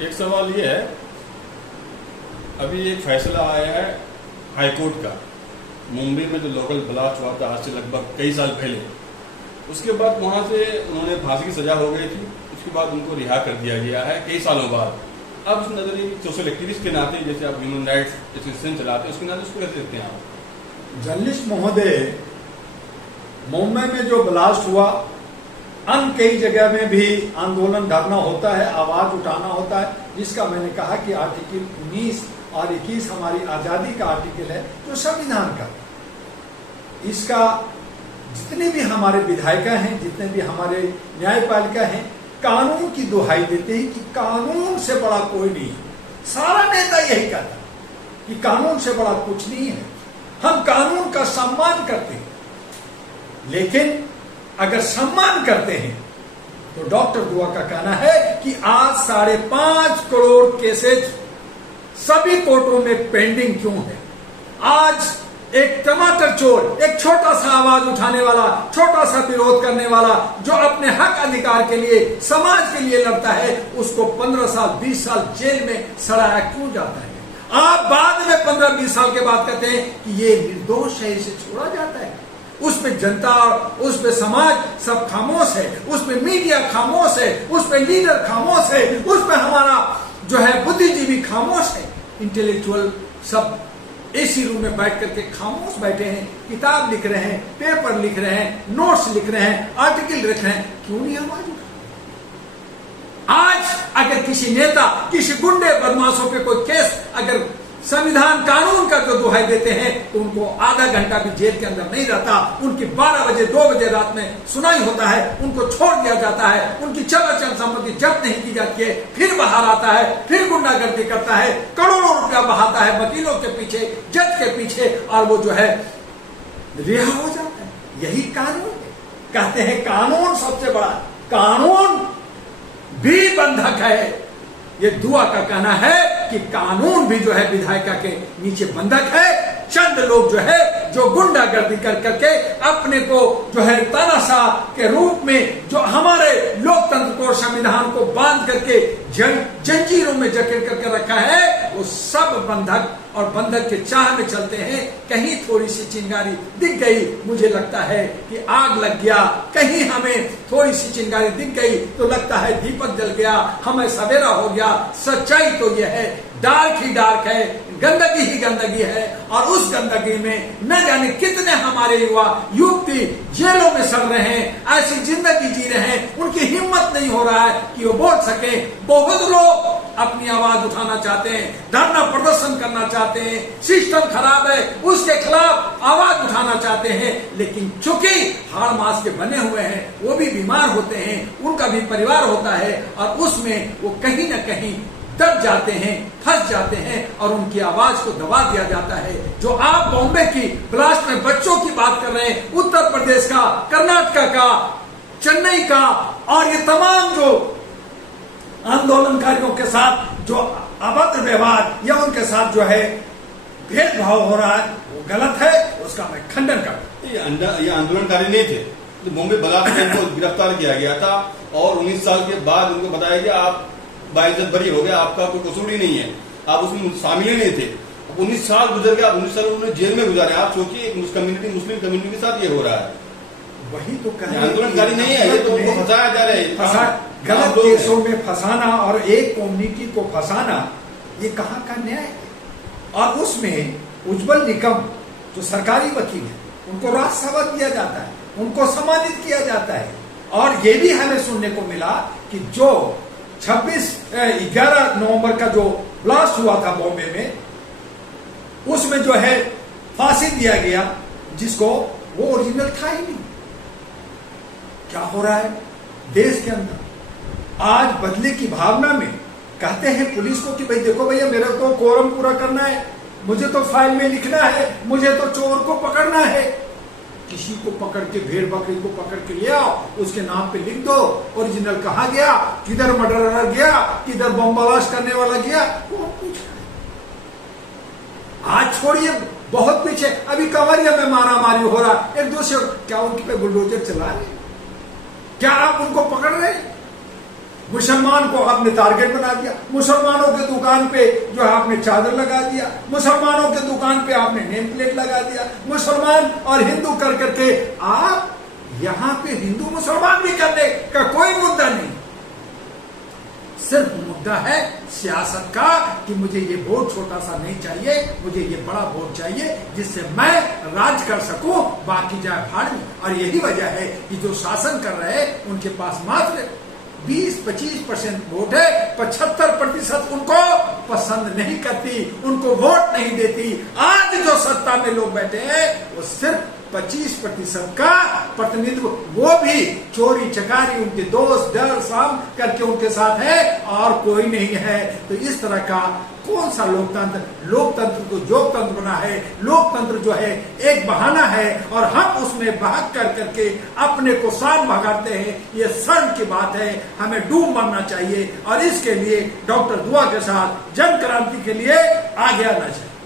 एक सवाल ये है, अभी एक फैसला आया है हाईकोर्ट का, मुंबई में जो लोकल ब्लास्ट हुआ था आज से लगभग कई साल पहले, उसके बाद वहां से उन्होंने फांसी की सजा हो गई थी, उसके बाद उनको रिहा कर दिया गया है कई सालों बाद। अब उस नजरिए सोशल एक्टिविस्ट के नाते, जैसे आप ह्यूमन राइट्स एसोसिएशन चलाते हैं, उसके नाते उसको कैसे देखते हैं आप? जर्नलिस्ट महोदय, मुंबई में जो ब्लास्ट हुआ, अन्य कई जगह में भी आंदोलन धरना होता है, आवाज उठाना होता है, जिसका मैंने कहा कि आर्टिकल 19 और 21 हमारी आजादी का आर्टिकल है, जो संविधान का। इसका जितने भी हमारे विधायक हैं, जितने भी हमारे न्यायपालिका हैं, कानून की दुहाई देते हैं कि कानून से बड़ा कोई नहीं है। सारा नेता यही कहता है कि कानून से बड़ा कुछ नहीं है, हम कानून का सम्मान करते हैं। लेकिन अगर सम्मान करते हैं तो डॉक्टर दुआ का कहना है कि आज 5.5 करोड़ केसेज सभी कोर्टों में पेंडिंग क्यों है। आज एक टमाटर चोर, एक छोटा सा आवाज उठाने वाला, छोटा सा विरोध करने वाला, जो अपने हक अधिकार के लिए, समाज के लिए लड़ता है, उसको 15 साल 20 साल जेल में सड़ाया क्यों जाता है। आप बाद में 15-20 साल के बाद कहते हैं कि ये निर्दोष है, इसे छोड़ा जाता है। उसमें जनता, उसमें समाज सब खामोश है, उसमें मीडिया खामोश है, उसमें लीडर खामोश है, उसमें हमारा जो है बुद्धिजीवी खामोश है, इंटेलेक्चुअल सब एसी रूम में बैठ करके खामोश बैठे हैं, किताब लिख रहे हैं, पेपर लिख रहे हैं, नोट्स लिख रहे हैं, आर्टिकल लिख रहे हैं, क्यों नहीं आवाज उठा। आज अगर किसी नेता, किसी गुंडे बदमाशों पे कोई केस अगर संविधान कानून का जो दुहाई देते हैं तो उनको आधा घंटा भी जेल के अंदर नहीं रहता, उनकी 12 बजे 2 बजे रात में सुनाई होता है, उनको छोड़ दिया जाता है, उनकी चल संपत्ति जब्त नहीं की जाती है, फिर बाहर आता है, फिर गुंडागर्दी करता है, करोड़ों रुपया बहाता है वकीलों के पीछे, जज के पीछे, और वो जो है रिहा हो जाता है। यही कानून है। कहते हैं कानून सबसे बड़ा, कानून भी बंधक है। ये दुआ का कहना है कि कानून भी जो है विधायिका के नीचे बंधक है। चंद लोग जो है, जो गुंडागर्दी कर करके अपने को जो है तानाशाह के रूप में जो हमारे लोकतंत्र को और संविधान को बांध करके जंजीरों में जकड़ करके रखा है, वो सब बंधक और बंधक के चाह में चलते हैं। कहीं थोड़ी सी चिंगारी दिख गई, मुझे लगता है कि आग लग गया, कहीं हमें थोड़ी सी चिंगारी दिख गई तो लगता है दीपक जल गया, हमें सवेरा हो गया। सच्चाई तो यह है, डार्क ही डार्क है, गंदगी ही गंदगी है, और उस गंदगी में न जाने कितने हमारे युवा युवती जेलों में सड़ रहे हैं, ऐसी जिंदगी जी रहे हैं, उनकी हिम्मत नहीं हो रहा है कि वो बोल सके। बहुत लोग अपनी आवाज उठाना चाहते हैं, धरना प्रदर्शन करना चाहते हैं, सिस्टम खराब है उसके खिलाफ आवाज उठाना चाहते हैं, लेकिन चूंकि हाड़ मास के बने हुए हैं, वो भी बीमार होते हैं, उनका भी परिवार होता है, और उसमें वो कहीं न कहीं दब जाते हैं, फंस जाते हैं, और उनकी आवाज को दबा दिया जाता है। जो आप बॉम्बे की ब्लास्ट में बच्चों की बात कर रहे हैं, उत्तर प्रदेश का, कर्नाटक का, चेन्नई का, और ये तमाम जो आंदोलनकारियों के साथ जो अभद्र व्यवहार या उनके साथ जो है भेदभाव हो रहा है, वो गलत है, उसका मैं खंडन करता हूं। ये आंदोलनकारी नहीं थे, तो मुंबई ब्लास्ट में उनको गिरफ्तार किया गया था, और 19 साल के बाद उनको बताया गया आप बाइज्जत बरी हो गया, आपका कोई कसूर ही नहीं है, आप उसमें शामिल ही नहीं थे। 19 साल गुजर गया, 19 साल उन्होंने जेल में गुजारे। आप सोचिए, मुस्लिम कम्युनिटी के साथ ये हो रहा है। वही तो आंदोलनकारी नहीं है, ये तो उनको फंसाया जा रहा है, गलत केसों में फंसाना और एक कम्युनिटी को फंसाना, ये कहाँ का न्याय है। और उसमें उज्जवल निकम जो सरकारी वकील है, उनको राज्यसभा दिया जाता है, उनको सम्मानित किया जाता है। और ये भी हमें सुनने को मिला कि जो 11 नवंबर का जो ब्लास्ट हुआ था बॉम्बे में, उसमें जो है फांसी दिया गया, जिसको वो ओरिजिनल था ही नहीं। क्या हो रहा है देश के अंदर? आज बदले की भावना में कहते हैं पुलिस को कि भाई देखो भैया, मेरा तो कोरम पूरा करना है, मुझे तो फाइल में लिखना है, मुझे तो चोर को पकड़ना है। किसी को पकड़ के, भेड़ बकरी को पकड़ के ले आओ, उसके नाम पे लिख दो ओरिजिनल कहाँ गया, किधर मर्डरर गया, किधर बम ब्लास्ट करने वाला गया, वो पूछ। आज छोड़िए, बहुत पीछे अभी कंवरिया में मारा मारी हो रहा, एक दूसरे क्या उनके पे बुलडोजर चला रहे, क्या आप उनको पकड़ रहे? मुसलमान को आपने टारगेट बना दिया, मुसलमानों के दुकान पे जो है आपने चादर लगा दिया, मुसलमानों के दुकान पे आपने नेम प्लेट लगा दिया, मुसलमान और हिंदू कर करके आप यहां पे हिंदू मुसलमान भी करने का कोई मुद्दा नहीं, सिर्फ मुद्दा है सियासत का कि मुझे ये वोट छोटा सा नहीं चाहिए, मुझे ये बड़ा वोट चाहिए जिससे मैं राज कर सकूं, बाकी जाए भाड़ में। और यही वजह है कि जो शासन कर रहे हैं उनके पास मात्र 20-25% वोट है, 75% उनको पसंद नहीं करती, उनको वोट नहीं देती। आज जो सत्ता में लोग बैठे हैं वो सिर्फ 25% का प्रतिनिधित्व, वो भी चोरी चकारी उनके दोस्त डर शाम करके उनके साथ है और कोई नहीं है। तो इस तरह का कौन सा लोकतंत्र, लोकतंत्र तो जोगतंत्र बना है। लोकतंत्र जो है एक बहाना है और हम उसमें बहक कर करके अपने को शान भगाते हैं, ये शर्म की बात है। हमें डूब मरना चाहिए और इसके लिए डॉक्टर दुआ के साथ जन क्रांति के लिए आगे आना चाहिए।